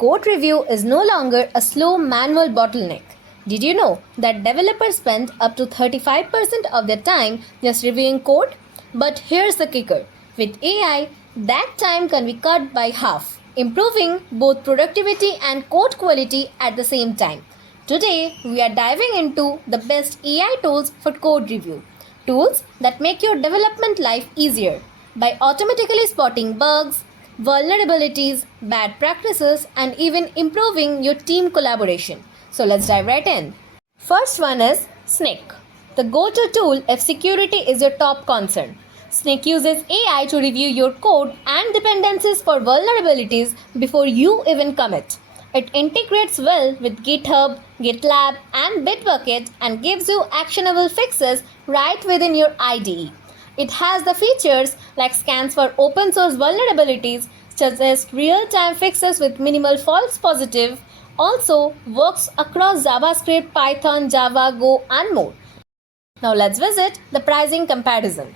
Code review is no longer a slow manual bottleneck. Did you know that developers spend up to 35% of their time just reviewing code? But here's the kicker. With AI, that time can be cut by half, improving both productivity and code quality at the same time. Today, we are diving into the best AI tools for code review. Tools that make your development life easier by automatically spotting bugs, vulnerabilities, bad practices, and even improving your team collaboration. So let's dive right in. First one is Snake, the go-to tool if security is your top concern. Snake uses AI to review your code and dependencies for vulnerabilities before you even commit. It integrates well with GitHub, GitLab, and Bitbucket and gives you actionable fixes right within your IDE. It has the features like scans for open source vulnerabilities, suggests real-time fixes with minimal false positive, also works across JavaScript, Python, Java, Go, and more. Now let's visit the pricing comparison.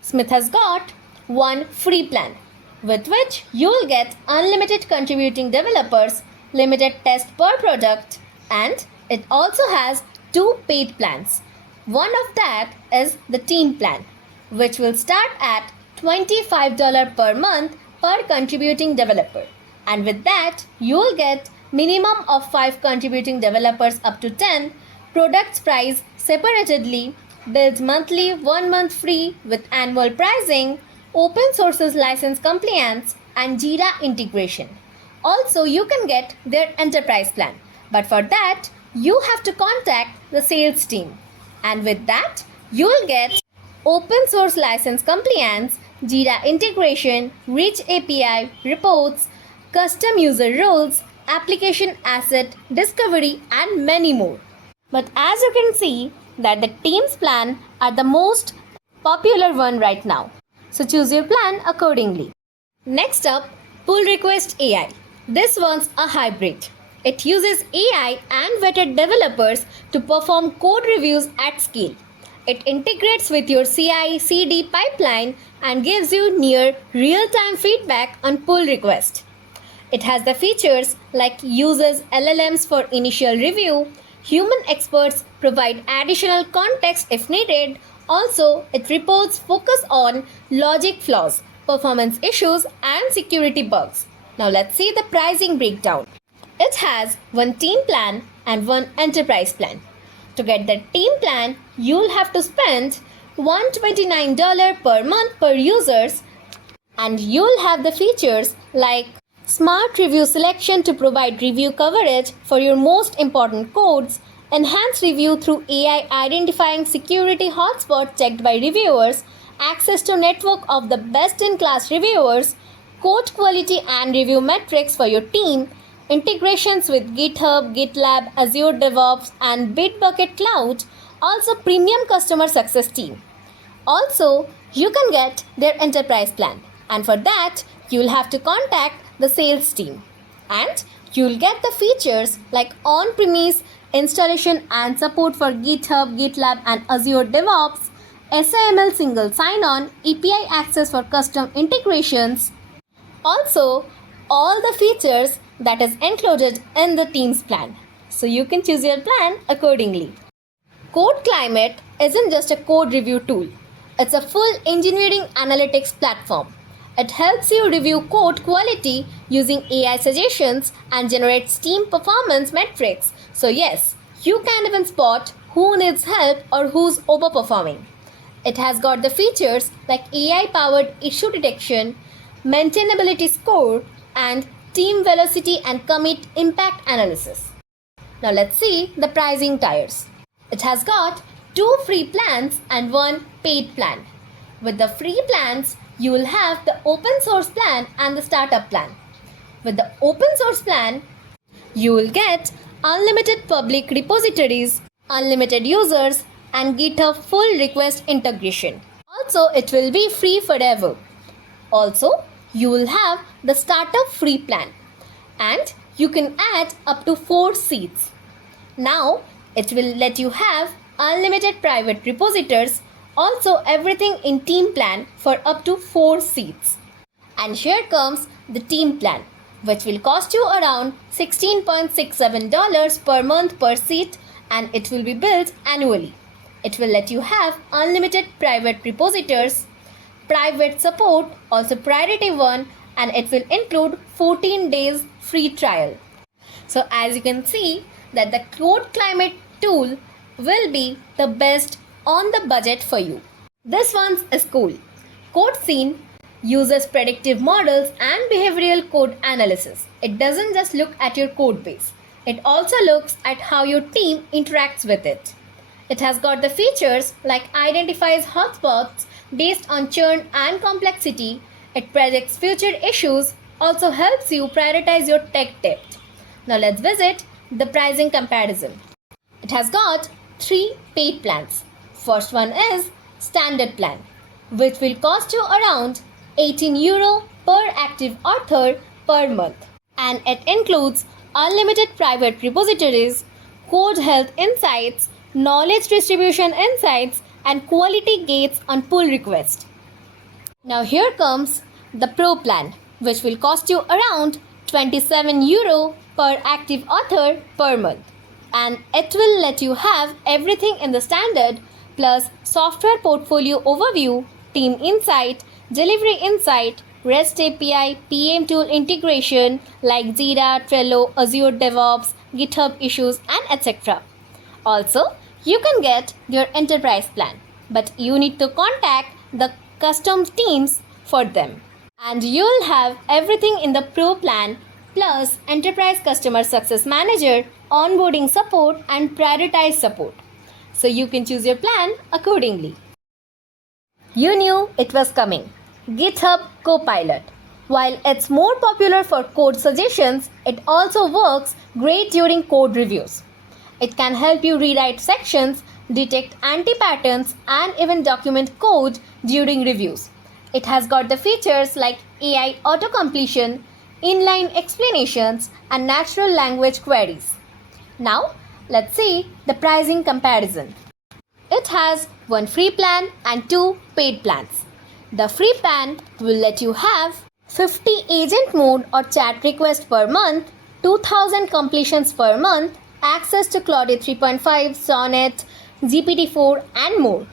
Smith has got one free plan, with which you'll get unlimited contributing developers, limited tests per product, and it also has two paid plans. One of that is the team plan, which will start at $25 per month per contributing developer. And with that, you'll get minimum of 5 contributing developers up to 10, products price separately, builds monthly, 1 month free with annual pricing, open sources license compliance, and Jira integration. Also, you can get their enterprise plan. But for that, you have to contact the sales team. And with that, you'll get open source license compliance, Jira integration, rich API, reports, custom user roles, application asset discovery, and many more. But as you can see that the teams plan are the most popular one right now. So choose your plan accordingly. Next up, pull request AI. This one's a hybrid. It uses AI and vetted developers to perform code reviews at scale. It integrates with your CI/CD pipeline and gives you near real-time feedback on pull request. It has the features like uses LLMs for initial review, human experts provide additional context if needed. Also, it reports focus on logic flaws, performance issues, and security bugs. Now let's see the pricing breakdown. It has one team plan and one enterprise plan. To get the team plan, you'll have to spend $129 per month per users, and you'll have the features like smart review selection to provide review coverage for your most important codes, enhanced review through AI identifying security hotspots checked by reviewers, access to network of the best-in-class reviewers, code quality and review metrics for your team, integrations with GitHub, GitLab, Azure DevOps, and Bitbucket Cloud, also premium customer success team. Also, you can get their enterprise plan, and for that, you'll have to contact the sales team. And you'll get the features like on-premise installation and support for GitHub, GitLab, and Azure DevOps, SAML single sign-on, API access for custom integrations. Also, all the features that is included in the team's plan. So you can choose your plan accordingly. Code Climate isn't just a code review tool. It's a full engineering analytics platform. It helps you review code quality using AI suggestions and generates team performance metrics. So yes, you can even spot who needs help or who's overperforming. It has got the features like AI-powered issue detection, maintainability score, and team velocity and commit impact analysis. Now let's see the pricing tiers. It has got 2 free plans and 1 paid plan. With the free plans, you will have the open source plan and the startup plan. With the open source plan, you will get unlimited public repositories, unlimited users, and GitHub full request integration. Also, it will be free forever. Also, you will have the startup free plan, and you can add up to 4 seats. Now, it will let you have unlimited private repositories, also everything in team plan for up to 4 seats. And here comes the team plan. which will cost you around $16.67 per month per seat, and it will be built annually. It will let you have unlimited private repositories, private support, also priority 1, and it will include 14 days free trial. So as you can see that the Code Climate tool will be the best on the budget for you. This one is cool. CodeScene uses predictive models and behavioral code analysis. It doesn't just look at your code base. It also looks at how your team interacts with it. It has got the features like identifies hotspots based on churn and complexity. It predicts future issues, also helps you prioritize your tech debt. Now let's visit the pricing comparison. It has got 3 paid plans. First one is standard plan, which will cost you around €18 per active author per month. And it includes unlimited private repositories, code health insights, knowledge distribution insights, and quality gates on pull request. Now here comes the Pro plan, which will cost you around €27 per active author per month. And it will let you have everything in the standard plus software portfolio overview, team insight, delivery insight, REST API, PM tool integration like Jira, Trello, Azure DevOps, GitHub issues, and etc. Also, you can get your enterprise plan, but you need to contact the custom teams for them. And you'll have everything in the Pro plan plus Enterprise Customer Success Manager, onboarding support, and prioritized support. So you can choose your plan accordingly. You knew it was coming. GitHub Copilot. While it's more popular for code suggestions, it also works great during code reviews. It can help you rewrite sections, detect anti-patterns, and even document code during reviews. It has got the features like AI auto-completion, inline explanations, and natural language queries. Now, let's see the pricing comparison. It has 1 free plan and 2 paid plans. The free plan will let you have 50 agent mode or chat requests per month, 2000 completions per month, access to Claude 3.5, Sonnet, GPT-4, and more.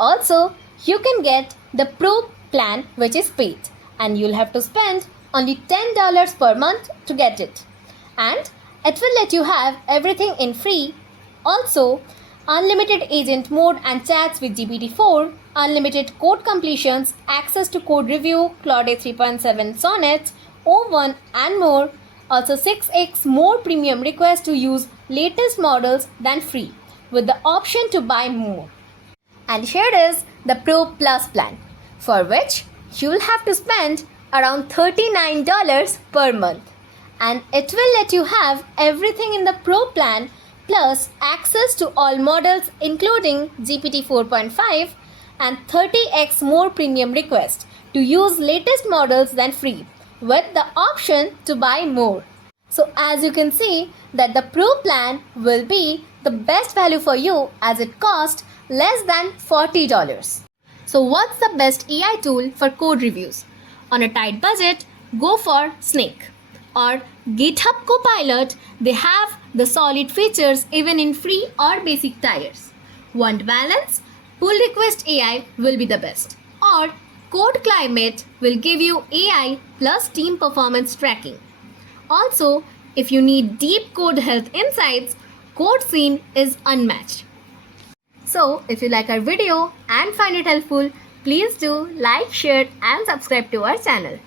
Also, you can get the Pro plan, which is paid, and you'll have to spend only $10 per month to get it. And it will let you have everything in free. Also, unlimited agent mode and chats with GPT-4, unlimited code completions, access to code review, Claude 3.7 Sonnet, O1, and more. Also 6x more premium requests to use latest models than free, with the option to buy more. And here is the Pro Plus plan, for which you will have to spend around $39 per month. And it will let you have everything in the Pro plan plus access to all models including GPT 4.5 and 30x more premium requests to use latest models than free, with the option to buy more. So as you can see that the Pro plan will be the best value for you as it costs less than $40. So what's the best AI tool for code reviews? On a tight budget, go for Snake or GitHub Copilot. They have the solid features even in free or basic tiers. Want balance? Pull request AI will be the best. Or Code Climate will give you AI plus team performance tracking. Also, if you need deep code health insights, CodeScene is unmatched. So, if you like our video and find it helpful, please do like, share, and subscribe to our channel.